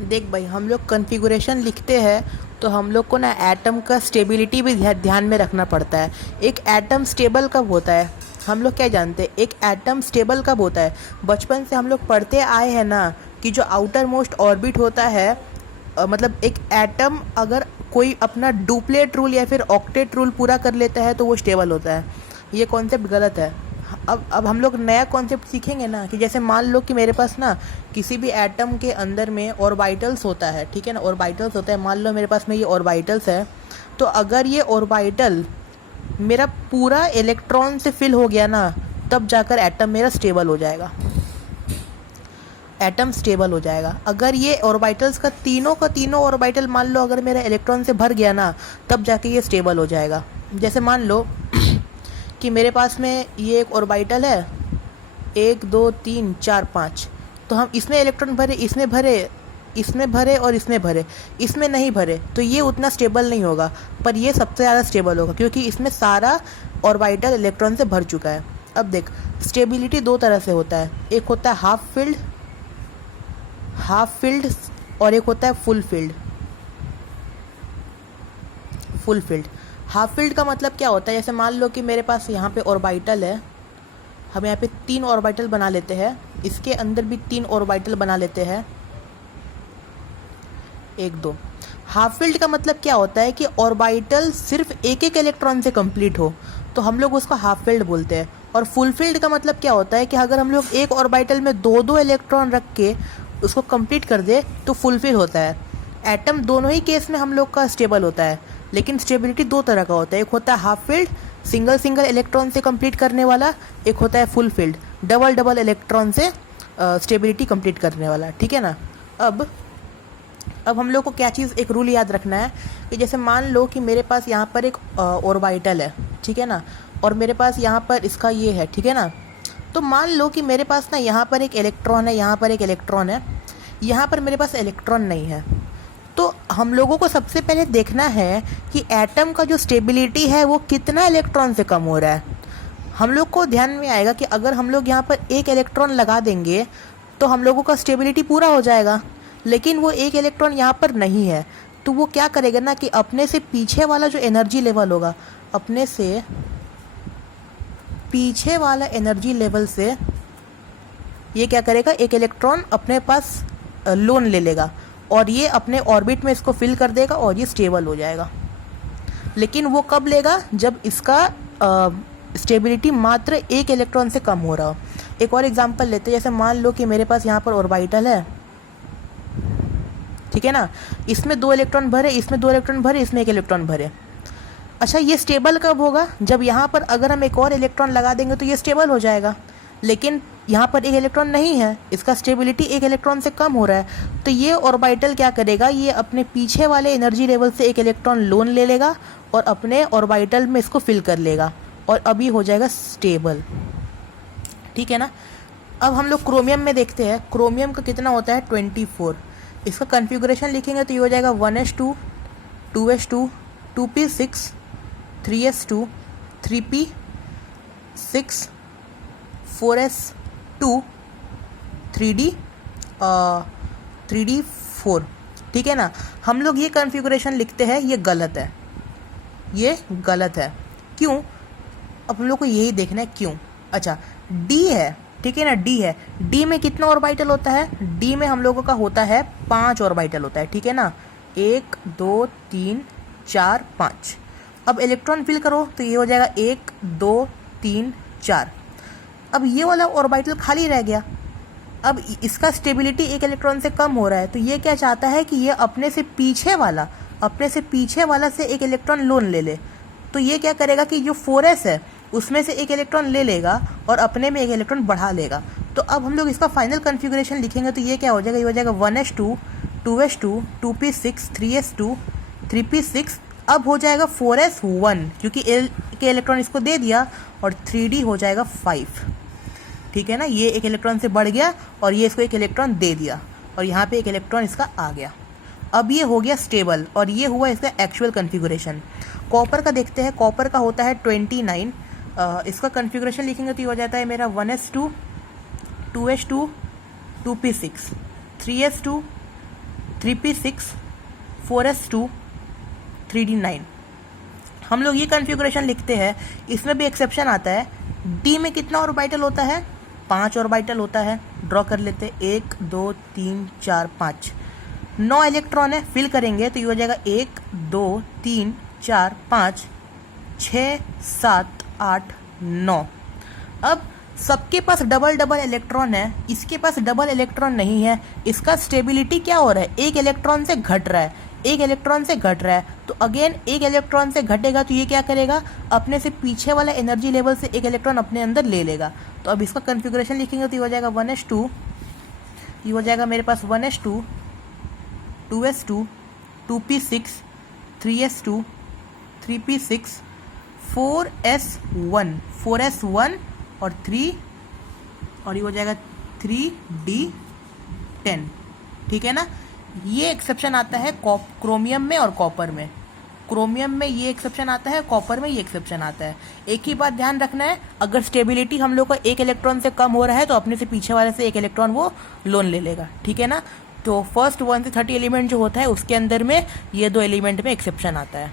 देख भाई, हम लोग कॉन्फ़िगरेशन लिखते हैं तो हम लोग को ना एटम का स्टेबिलिटी भी ध्यान में रखना पड़ता है। एक एटम स्टेबल कब होता है, हम लोग क्या जानते हैं? एक एटम स्टेबल कब होता है? बचपन से हम लोग पढ़ते आए हैं ना कि जो आउटर मोस्ट ऑर्बिट होता है, मतलब एक एटम अगर कोई अपना डुप्लेट रूल या फिर ऑक्टेट रूल पूरा कर लेता है तो वो स्टेबल होता है। ये कॉन्सेप्ट गलत है। अब हम लोग नया कॉन्सेप्ट सीखेंगे ना कि जैसे मान लो कि मेरे पास ना किसी भी एटम के अंदर में ऑर्बिटल्स होता है, ठीक है ना, ऑर्बिटल्स होता है। मान लो मेरे पास में ये ऑर्बिटल्स है, तो अगर ये ऑर्बिटल मेरा पूरा इलेक्ट्रॉन से फिल हो गया ना, तब जाकर एटम मेरा स्टेबल हो जाएगा। एटम स्टेबल हो जाएगा। अगर ये ऑर्बिटल्स का तीनों ऑर्बिटल मान लो अगर मेरा इलेक्ट्रॉन से भर गया ना, तब जाके ये स्टेबल हो जाएगा। जैसे मान लो कि मेरे पास में ये एक ऑर्बिटल है, 1 2 3 4 5, तो हम इसमें इलेक्ट्रॉन भरे, इसमें भरे, इसमें भरे और इसमें भरे, इसमें नहीं भरे, तो ये उतना स्टेबल नहीं होगा। पर ये सबसे ज़्यादा स्टेबल होगा क्योंकि इसमें सारा ऑर्बिटल इलेक्ट्रॉन से भर चुका है। अब देख, स्टेबिलिटी दो तरह से होता है, एक होता है हाफ फिल्ड और एक होता है फुल फिल्ड। हाफ फील्ड का मतलब क्या होता है? जैसे मान लो कि मेरे पास यहाँ पे ऑर्बिटल है, हम यहाँ पे 3 ऑर्बिटल बना लेते हैं, इसके अंदर भी 3 ऑर्बिटल बना लेते हैं, 1 2। हाफ फील्ड का मतलब क्या होता है कि ऑर्बिटल सिर्फ एक एक इलेक्ट्रॉन से कंप्लीट हो, तो हम लोग उसको हाफ फील्ड बोलते हैं। और फुल फील्ड का मतलब क्या होता है कि अगर हम लोग एक ऑर्बिटल में 2 इलेक्ट्रॉन रख के उसको कंप्लीट कर दे तो फुलफिल होता है। एटम दोनों ही केस में हम लोग का स्टेबल होता है, लेकिन स्टेबिलिटी दो तरह का होता है। एक होता है हाफ फील्ड, सिंगल इलेक्ट्रॉन से कंप्लीट करने वाला, एक होता है फुल फील्ड, डबल इलेक्ट्रॉन से स्टेबिलिटी कंप्लीट करने वाला, ठीक है ना। अब हम लोग को क्या चीज़, एक रूल याद रखना है कि जैसे मान लो कि मेरे पास यहाँ पर एक ऑर्बिटल है, ठीक है ना, और मेरे पास यहाँ पर इसका ये है, ठीक है ना। तो मान लो कि मेरे पास ना यहाँ पर एक इलेक्ट्रॉन है, यहाँ पर एक इलेक्ट्रॉन है, यहाँ पर मेरे पास इलेक्ट्रॉन नहीं है। तो हम लोगों को सबसे पहले देखना है कि एटम का जो स्टेबिलिटी है वो कितना इलेक्ट्रॉन से कम हो रहा है। हम लोग को ध्यान में आएगा कि अगर हम लोग यहाँ पर एक इलेक्ट्रॉन लगा देंगे तो हम लोगों का स्टेबिलिटी पूरा हो जाएगा, लेकिन वो एक इलेक्ट्रॉन यहाँ पर नहीं है, तो वो क्या करेगा ना कि अपने से पीछे वाला जो एनर्जी लेवल होगा, अपने से पीछे वाला एनर्जी लेवल से ये क्या करेगा, एक इलेक्ट्रॉन अपने पास लोन ले लेगा और ये अपने ऑर्बिट में इसको फिल कर देगा और ये स्टेबल हो जाएगा। लेकिन वो कब लेगा? जब इसका स्टेबिलिटी मात्र एक इलेक्ट्रॉन से कम हो रहा हो। एक और एग्जांपल लेते हैं, जैसे मान लो कि मेरे पास यहाँ पर ऑर्बिटल है, ठीक है ना, इसमें 2 इलेक्ट्रॉन भरे, इसमें 2 इलेक्ट्रॉन भरे, इसमें 1 इलेक्ट्रॉन भरे। अच्छा, ये स्टेबल कब होगा? जब यहाँ पर अगर हम एक और इलेक्ट्रॉन लगा देंगे तो ये स्टेबल हो जाएगा, लेकिन यहाँ पर एक इलेक्ट्रॉन नहीं है, इसका स्टेबिलिटी एक इलेक्ट्रॉन से कम हो रहा है, तो ये ऑर्बिटल क्या करेगा, ये अपने पीछे वाले एनर्जी लेवल से एक इलेक्ट्रॉन लोन ले लेगा और अपने ऑर्बिटल में इसको फिल कर लेगा और अभी हो जाएगा स्टेबल, ठीक है ना। अब हम लोग क्रोमियम में देखते हैं, क्रोमियम का कितना होता है, 24। इसका कन्फिगरेशन लिखेंगे तो ये हो जाएगा 1s2 2s2 2p6 3s2 3p6 4s2 3d4, ठीक है ना। हम लोग ये कॉन्फ़िगरेशन लिखते हैं, ये गलत है, ये गलत है। क्यों? अब हम लोग को यही देखना है क्यों। अच्छा, डी है, ठीक है ना, डी है, डी में कितना ऑर्बिटल होता है? डी में हम लोगों का होता है 5 ऑर्बिटल होता है, ठीक है ना, 1 2 3 4 5। अब इलेक्ट्रॉन फिल करो तो ये हो जाएगा 1 2 3 4। अब ये वाला ऑर्बिटल खाली रह गया, अब इसका स्टेबिलिटी एक इलेक्ट्रॉन से कम हो रहा है, तो ये क्या चाहता है कि ये अपने से पीछे वाला से एक इलेक्ट्रॉन लोन ले ले। तो ये क्या करेगा कि जो 4s है उसमें से एक इलेक्ट्रॉन ले लेगा और अपने में एक इलेक्ट्रॉन बढ़ा लेगा। तो अब हम लोग इसका फाइनल कन्फिगरेशन लिखेंगे तो ये क्या हो जाएगा, ये हो जाएगा 1s2 2s2 2p6 3s2 3p6। अब हो जाएगा 4s1 क्योंकि के इलेक्ट्रॉन इसको दे दिया, और 3d हो जाएगा 5, ठीक है ना। ये एक इलेक्ट्रॉन से बढ़ गया और ये इसको एक इलेक्ट्रॉन दे दिया और यहाँ पे एक इलेक्ट्रॉन इसका आ गया। अब ये हो गया स्टेबल और ये हुआ इसका एक्चुअल कन्फिगरेशन। कॉपर का देखते हैं, कॉपर का होता है 29। इसका कन्फिगरेशन लिखेंगे तो ये हो जाता है मेरा 1s2 2s2 2p6 3s2 3p6 4s2 3d9। हम लोग ये कॉन्फ़िगरेशन लिखते हैं, इसमें भी एक्सेप्शन आता है। डी में कितना ऑर्बिटल होता है? 5 ऑर्बिटल होता है। ड्रॉ कर लेते, 1 2 3 4 5, 9 इलेक्ट्रॉन है। फिल करेंगे तो ये हो जाएगा 1 2 3 4 5 6 7 8 9। अब सबके पास डबल डबल इलेक्ट्रॉन है, इसके पास डबल इलेक्ट्रॉन नहीं है। इसका स्टेबिलिटी क्या हो रहा है? एक इलेक्ट्रॉन से घट रहा है, एक इलेक्ट्रॉन से घट रहा है। तो अगेन एक इलेक्ट्रॉन से घटेगा तो ये क्या करेगा? अपने से पीछे वाला एनर्जी लेवल से एक इलेक्ट्रॉन अपने अंदर ले लेगा। तो अब इसका कॉन्फ़िगरेशन लिखेंगे तो ये हो जाएगा 1s2, ये हो जाएगा मेरे पास 1s2 2s2 2p6 3s2 3p6 4s1 4s1 और 3, और ये हो जाएगा 3d10। ठीक है ना? ये एक्सेप्शन आता है क्रोमियम में और कॉपर में। क्रोमियम में ये एक्सेप्शन आता है, कॉपर में ये एक्सेप्शन आता है। एक ही बात ध्यान रखना है, अगर स्टेबिलिटी हम लोग का एक इलेक्ट्रॉन से कम हो रहा है तो अपने से पीछे वाले से एक इलेक्ट्रॉन वो लोन ले लेगा। ठीक है ना? तो फर्स्ट 1 से 30 एलिमेंट जो होता है उसके अंदर में ये 2 एलिमेंट में एक्सेप्शन आता है।